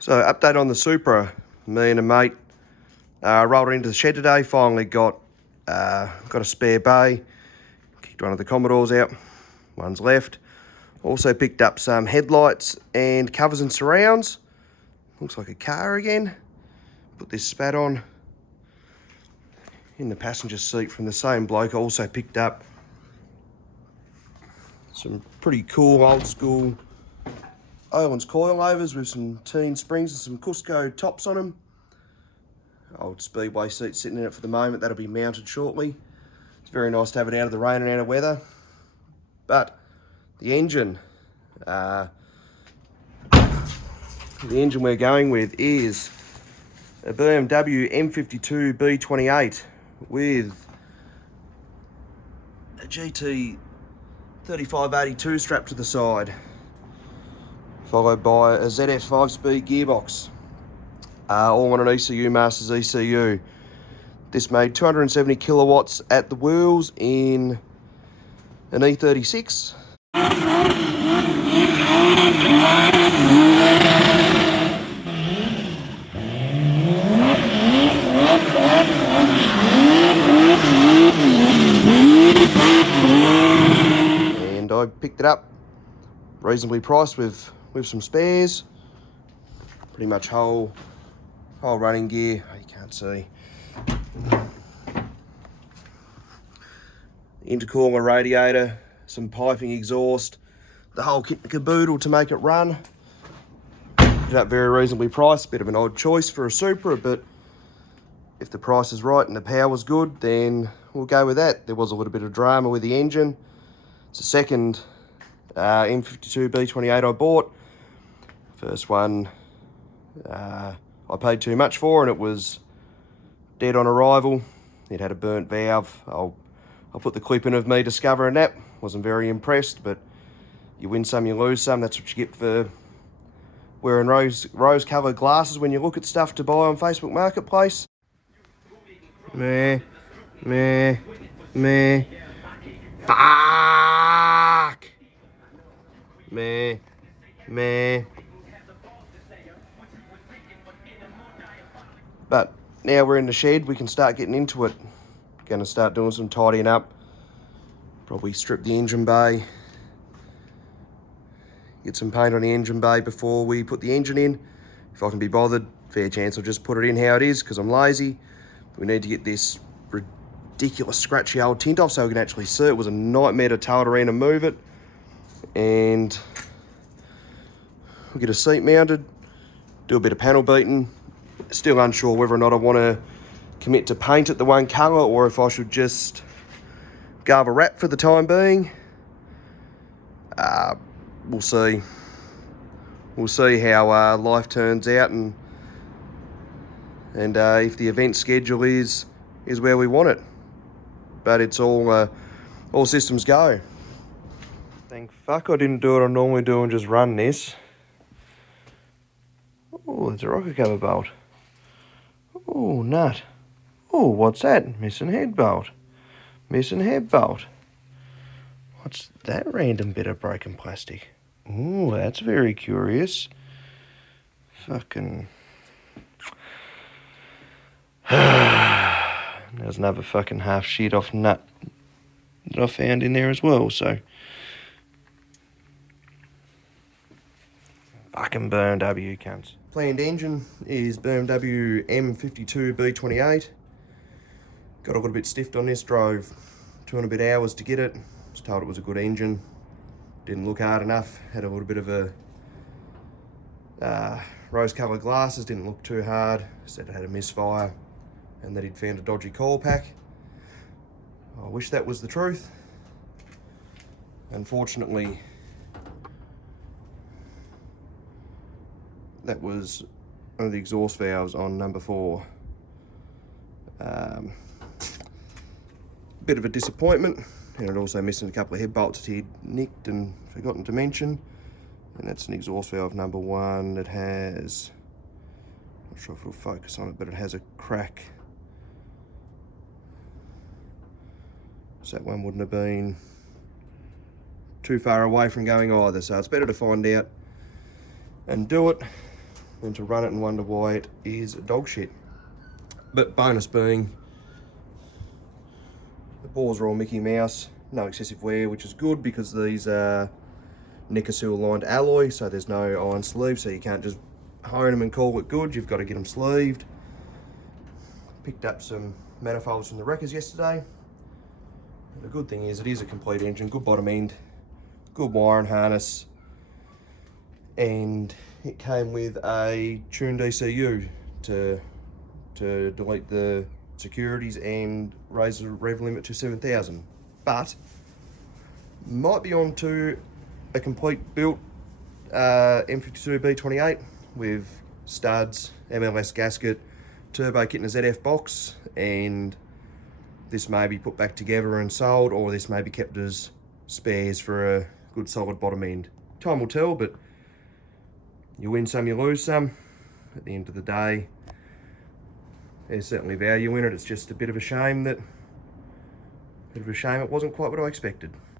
So update on the Supra. Me and a mate rolled into the shed today. Finally got a spare bay. Kicked one of the Commodores out. One's left. Also picked up some headlights and covers and surrounds. Looks like a car again. Put this spat on in the passenger seat from the same bloke. Also picked up some pretty cool old school Owens coilovers with some teen springs and some Cusco tops on them. Old Speedway seat sitting in it for the moment. That'll be mounted shortly. It's very nice to have it out of the rain and out of weather. But the engine we're going with is a BMW M52 B28 with a GT 3582 strapped to the side, followed by a ZF 5-speed gearbox, all on an ECU Masters ECU. This made 270 kilowatts at the wheels in an E36. And I picked it up reasonably priced with some spares. Pretty much whole running gear. Oh, you can't see. Intercooler radiator, some piping exhaust, the whole kit and caboodle to make it run. Picked it up very reasonably priced. Bit of an odd choice for a Supra, but if the price is right and the power's good, then we'll go with that. There was a little bit of drama with the engine. It's the second M52 B28 I bought. First one I paid too much for, and it was dead on arrival. It had a burnt valve. I'll put the clip in of me discovering that. Wasn't very impressed, but you win some, you lose some. That's what you get for wearing rose-coloured glasses when you look at stuff to buy on Facebook Marketplace. Meh. Fuck. Meh. But now we're in the shed, we can start getting into it. Gonna start doing some tidying up. Probably strip the engine bay. Get some paint on the engine bay before we put the engine in. If I can be bothered, fair chance I'll just put it in how it is because I'm lazy. We need to get this ridiculous scratchy old tint off so we can actually see it. It was a nightmare to tow it around and move it. And we'll get a seat mounted, do a bit of panel beating. Still unsure whether or not I want to commit to paint it the one colour or if I should just go with a wrap for the time being. We'll see. We'll see how life turns out and if the event schedule is where we want it. But it's all systems go. Thank fuck I didn't do what I normally do and just run this. Oh, there's a rocker cover bolt. Oh, nut. Oh, what's that? Missing head bolt. What's that random bit of broken plastic? Oh, that's very curious. Fucking... There's another fucking half sheet off nut that I found in there as well, so... Fucking BMW cunts. Planned engine is BMW M52 B28. Got a little bit stiffed on this, drove 2 and a bit hours to get it. Was told it was a good engine. Didn't look hard enough. Had a little bit of a rose-coloured glasses, didn't look too hard. Said it had a misfire and that he'd found a dodgy coil pack. I wish that was the truth. Unfortunately, that was one of the exhaust valves on number 4. Bit of a disappointment, and it also missing a couple of head bolts that he'd nicked and forgotten to mention. And that's an exhaust valve number 1 that has, not sure if we'll focus on it, but it has a crack. So that one wouldn't have been too far away from going either, so it's better to find out and do it than to run it and wonder why it is dog shit. But bonus being, the bores are all Mickey Mouse, no excessive wear, which is good because these are Nicosil lined alloy, so there's no iron sleeve, so you can't just hone them and call it good. You've got to get them sleeved. Picked up some manifolds from the wreckers yesterday. The good thing is it is a complete engine, good bottom end, good wire and harness, and it came with a tuned ECU to delete the securities and raise the rev limit to 7,000. But might be on to a complete built M52 B28 with studs, MLS gasket, turbo kit and a ZF box, and this may be put back together and sold, or this may be kept as spares for a good solid bottom end. Time will tell, but you win some, you lose some. At the end of the day, there's certainly value in it. It's just a bit of a shame it wasn't quite what I expected.